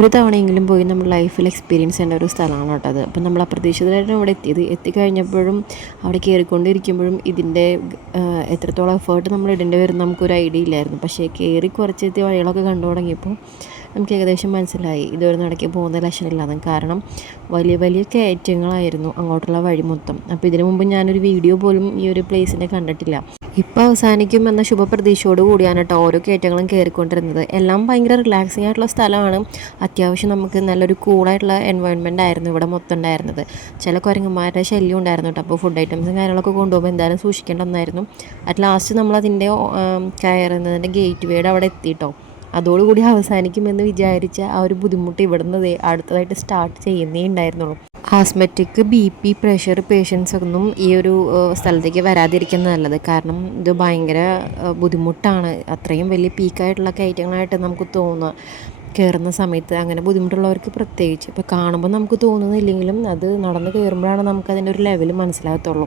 ഒരു തവണയെങ്കിലും പോയി നമ്മൾ ലൈഫിൽ എക്സ്പീരിയൻസ് ചെയ്യേണ്ട ഒരു സ്ഥലമാണ് കേട്ടോ അത്. അപ്പം നമ്മൾ അപ്രതീക്ഷിതമായിട്ടാണ് അവിടെ എത്തിയത്. എത്തിക്കഴിഞ്ഞപ്പോഴും അവിടെ കയറിക്കൊണ്ടിരിക്കുമ്പോഴും ഇതിൻ്റെ എത്രത്തോളം എഫേർട്ട് നമ്മൾ ഇടേണ്ടി വരും നമുക്കൊരു ഐഡിയ ഇല്ലായിരുന്നു. പക്ഷേ കയറി കുറച്ചെത്തിയ വഴികളൊക്കെ കണ്ടു തുടങ്ങിയപ്പോൾ നമുക്ക് ഏകദേശം മനസ്സിലായി ഇതൊരു നടക്കി പോകുന്ന ലക്ഷണമില്ലാതെ. കാരണം വലിയ വലിയ കയറ്റങ്ങളായിരുന്നു അങ്ങോട്ടുള്ള വഴി മൊത്തം. അപ്പോൾ ഇതിനു മുമ്പ് ഞാനൊരു വീഡിയോ പോലും ഈ ഒരു പ്ലേസിൻ്റെ കണ്ടിട്ടില്ല. ഇപ്പോൾ അവസാനിക്കും എന്ന ശുഭപ്രതീക്ഷയോട് കൂടിയാണ് കേട്ടോ ഓരോ കയറ്റങ്ങളും കയറിക്കൊണ്ടിരുന്നത്. എല്ലാം ഭയങ്കര റിലാക്സിങ് ആയിട്ടുള്ള സ്ഥലമാണ്. അത്യാവശ്യം നമുക്ക് നല്ലൊരു കൂളായിട്ടുള്ള എൻവയോൺമെൻ്റ് ആയിരുന്നു ഇവിടെ മൊത്തം ഉണ്ടായിരുന്നത്. ചില കുരങ്ങന്മാരുടെ ശല്യം ഉണ്ടായിരുന്നു കേട്ടോ. അപ്പോൾ ഫുഡ് ഐറ്റംസും കാര്യങ്ങളൊക്കെ കൊണ്ടുപോകുമ്പോൾ എന്തായാലും സൂക്ഷിക്കേണ്ട ഒന്നായിരുന്നു. അറ്റ് ലാസ്റ്റ് നമ്മളതിൻ്റെ കയറുന്നതിൻ്റെ ഗേറ്റ് വേയുടെ അവിടെ എത്തിയിട്ടോ. അതോടുകൂടി അവസാനിക്കുമെന്ന് വിചാരിച്ച ആ ഒരു ബുദ്ധിമുട്ട് ഇവിടുന്ന് അടുത്തതായിട്ട് സ്റ്റാർട്ട് ചെയ്യുന്നേ ഉണ്ടായിരുന്നുള്ളൂ. ആസ്മറ്റിക്, BP, പ്രഷർ പേഷ്യൻസ് ഒന്നും ഈ ഒരു സ്ഥലത്തേക്ക് വരാതിരിക്കുന്നത് നല്ലത്. കാരണം ഇത് ഭയങ്കര ബുദ്ധിമുട്ടാണ്. അത്രയും വലിയ പീക്കായിട്ടുള്ള കയറ്റങ്ങളായിട്ട് നമുക്ക് തോന്നുക കയറുന്ന സമയത്ത്. അങ്ങനെ ബുദ്ധിമുട്ടുള്ളവർക്ക് പ്രത്യേകിച്ച് ഇപ്പോൾ കാണുമ്പോൾ നമുക്ക് തോന്നുന്നില്ലെങ്കിലും അത് നടന്ന് കയറുമ്പോഴാണ് നമുക്കതിൻ്റെ ഒരു ലെവൽ മനസ്സിലാകത്തുള്ളൂ.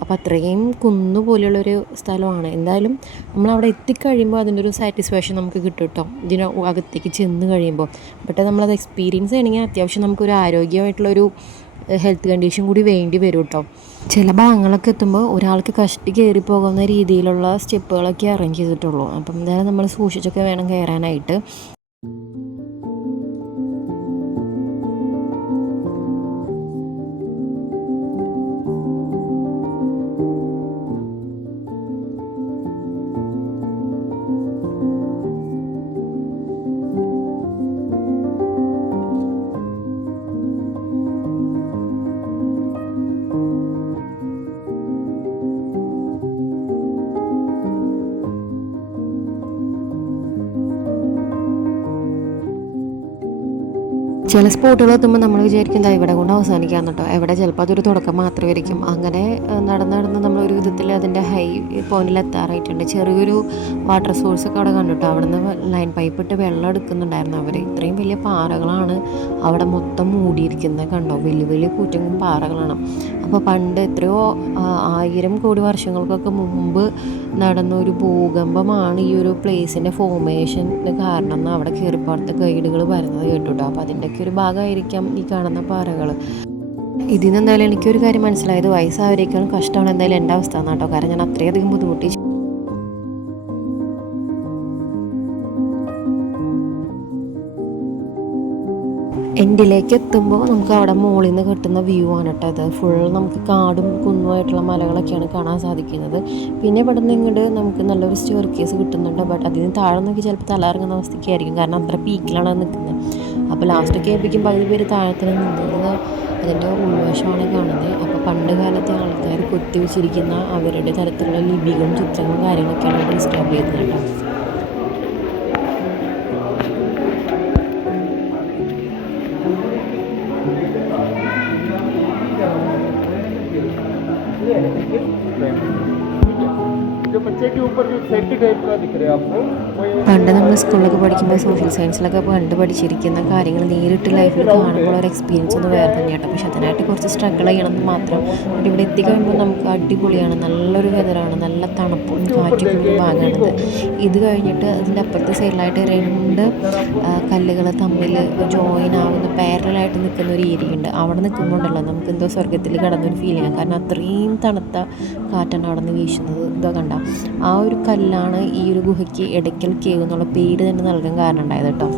അപ്പോൾ അത്രയും കുന്നുപോലെയുള്ളൊരു സ്ഥലമാണ്. എന്തായാലും നമ്മളവിടെ എത്തിക്കഴിയുമ്പോൾ അതിൻ്റെ ഒരു സാറ്റിസ്ഫാക്ഷൻ നമുക്ക് കിട്ടും കേട്ടോ, ഇതിന് അകത്തേക്ക് ചെന്ന് കഴിയുമ്പോൾ. ബട്ട് നമ്മളത് എക്സ്പീരിയൻസ് ചെയ്യണമെങ്കിൽ അത്യാവശ്യം നമുക്കൊരു ആരോഗ്യമായിട്ടുള്ളൊരു ഹെൽത്ത് കണ്ടീഷൻ കൂടി വേണ്ടി വരും കേട്ടോ. ചില ഭാഗങ്ങളൊക്കെ എത്തുമ്പോൾ ഒരാൾക്ക് കഷ്ടി കയറി പോകുന്ന രീതിയിലുള്ള സ്റ്റെപ്പുകളൊക്കെ അറേഞ്ച് ചെയ്തിട്ടുള്ളൂ. അപ്പം എന്തായാലും നമ്മൾ സൂക്ഷിച്ചൊക്കെ വേണം കയറാനായിട്ട്. ചില സ്പോട്ടുകൾ എത്തുമ്പോൾ നമ്മൾ വിചാരിക്കുന്നത് ഇവിടെ കൊണ്ട് അവസാനിക്കാം കേട്ടോ. എവിടെ ചിലപ്പോൾ അതൊരു തുടക്കം മാത്രമായിരിക്കും. അങ്ങനെ നടന്ന് നമ്മളൊരു വിധത്തിൽ അതിൻ്റെ ഹൈ പോയിന്റിൽ എത്താറായിട്ടുണ്ട്. ചെറിയൊരു വാട്ടർ സോഴ്സൊക്കെ അവിടെ കണ്ടിട്ടോ. അവിടെ നിന്ന് ലൈൻ പൈപ്പ് ഇട്ട് വെള്ളം എടുക്കുന്നുണ്ടായിരുന്നു അവർ. ഇത്രയും വലിയ പാറകളാണ് അവിടെ മൊത്തം മൂടിയിരിക്കുന്നത് കണ്ടോ. വലിയ വലിയ കൂറ്റൻ പാറകളാണ്. അപ്പോൾ പണ്ട് എത്രയോ 1000 കോടി വർഷങ്ങൾക്കൊക്കെ മുമ്പ് നടന്ന ഒരു ഭൂകമ്പമാണ് ഈ ഒരു പ്ലേസിൻ്റെ ഫോർമേഷന് കാരണം എന്ന് അവിടെ കയറിപ്പാടത്തെ ഗൈഡുകൾ പറയുന്നത് കേട്ടുട്ടോ. അപ്പോൾ അതിൻ്റെയൊക്കെ ഒരു ഭാഗമായിരിക്കാം ഈ കാണുന്ന പാറകൾ. ഇതിൽ നിന്ന് എന്തായാലും എനിക്കൊരു കാര്യം മനസ്സിലായത് വയസ്സായവരേക്കാളും കഷ്ടമാണ് എന്തായാലും എൻ്റെ അവസ്ഥ എന്നാട്ടോ. കാരണം ഞാൻ അത്രയധികം ബുദ്ധിമുട്ടി. എൻഡിലേക്ക് എത്തുമ്പോൾ നമുക്ക് അവിടെ മുകളിൽ നിന്ന് കിട്ടുന്ന വ്യൂ ആണ് കേട്ടോ അത്. ഫുൾ നമുക്ക് കാടും കുന്നുമായിട്ടുള്ള മലകളൊക്കെയാണ് കാണാൻ സാധിക്കുന്നത്. പിന്നെ ഇവിടെ നിന്ന് ഇങ്ങോട്ട് നമുക്ക് നല്ലൊരു സ്റ്റെയർ കേസ് കിട്ടുന്നുണ്ട്. ബട്ട് അതിന് താഴെ നോക്കി ചിലപ്പോൾ തലയിറങ്ങുന്ന അവസ്ഥയ്ക്കായിരിക്കും. കാരണം അത്ര പീക്കിലാണ് നിൽക്കുന്നത്. അപ്പോൾ ലാസ്റ്റൊക്കെ ആയിരിക്കും പകുതി പേര് താഴത്തിന് നിന്നത് അതിൻ്റെ ഉൾവശമാണ് കാണുന്നത്. അപ്പോൾ പണ്ട് കാലത്തെ ആൾക്കാർ കൊത്തി വെച്ചിരിക്കുന്ന അവരുടെ തരത്തിലുള്ള ലിപികളും ചിത്രങ്ങളും കാര്യങ്ങളൊക്കെയാണ് ഡിസ്ക്രൈബ് ചെയ്യുന്നത് കേട്ടോ. പണ്ട് നമ്മൾ സ്കൂളിലൊക്കെ പഠിക്കുമ്പോൾ സോഷ്യൽ സയൻസിലൊക്കെ പണ്ട് പഠിച്ചിരിക്കുന്ന കാര്യങ്ങൾ നേരിട്ട് ലൈഫിൽ കാണുമ്പോൾ ഒരു എക്സ്പീരിയൻസ് ഒന്ന് വേറെ തന്നെയാണ്. പക്ഷെ അതിനായിട്ട് കുറച്ച് സ്ട്രഗിൾ ചെയ്യണമെന്ന് മാത്രം. ബട്ട് ഇവിടെ എത്തിക്കഴിയുമ്പോൾ നമുക്ക് അടിപൊളിയാണ്. നല്ലൊരു വെതറാണ്. നല്ല തണുപ്പും കാറ്റും കൂടി ഭാഗമാണിത്. ഇത് കഴിഞ്ഞിട്ട് അതിൻ്റെ അപ്പുറത്തെ സൈഡിലായിട്ട് 2 കല്ലുകൾ തമ്മിൽ ജോയിൻ ആവുന്ന പാരലായിട്ട് നിൽക്കുന്ന ഒരു ഏരിയ ഉണ്ട്. അവിടെ നിൽക്കുമ്പോൾ ഉണ്ടല്ലോ നമുക്ക് എന്തോ സ്വർഗത്തിൽ കിടന്നൊരു ഫീലിംഗ്. കാരണം അത്രയും തണുത്ത കാറ്റാണ് അവിടെ നിന്ന് വീശുന്നത്. ഇതാ കണ്ട ആ ഒരു കല്ലാണ് ഈ ഒരു ഗുഹയ്ക്ക് എടയ്ക്കൽ കേവ് എന്നുള്ള പേര് തന്നെ നൽകാൻ കാരണം ഉണ്ടായത് കേട്ടോ.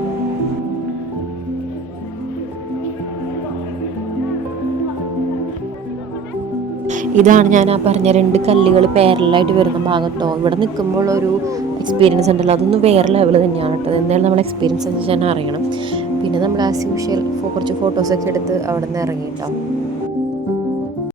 ഇതാണ് ഞാൻ ആ പറഞ്ഞ 2 കല്ലുകൾ പാരലായിട്ട് വരുന്ന ഭാഗം കേട്ടോ. ഇവിടെ നിൽക്കുമ്പോൾ ഒരു എക്സ്പീരിയൻസ് ഉണ്ടല്ലോ, അതൊന്നും വേറെ ലെവൽ തന്നെയാണ് കേട്ടോ. എന്തായാലും നമ്മൾ എക്സ്പീരിയൻസ് എന്ന് വെച്ചാൽ അറിയണം. പിന്നെ നമ്മൾ ആസ് യൂഷ്വൽ കുറച്ച് ഫോട്ടോസൊക്കെ എടുത്ത് അവിടെ നിന്ന് ഇറങ്ങി കേട്ടോ.